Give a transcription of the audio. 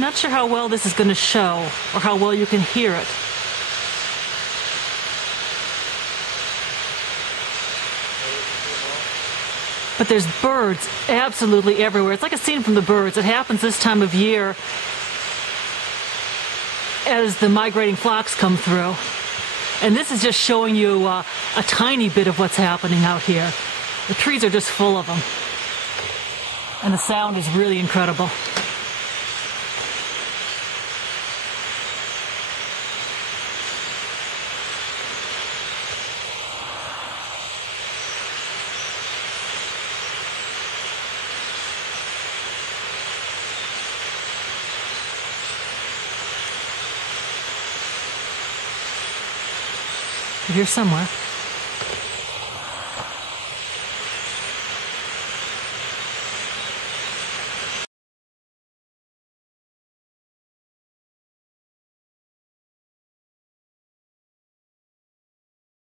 Not sure how well this is going to show or how well you can hear it. But there's birds absolutely everywhere. It's like a scene from The Birds. It happens this time of year as the migrating flocks come through. And this is just showing you a tiny bit of what's happening out here. The trees are just full of them. And the sound is really incredible. Here somewhere.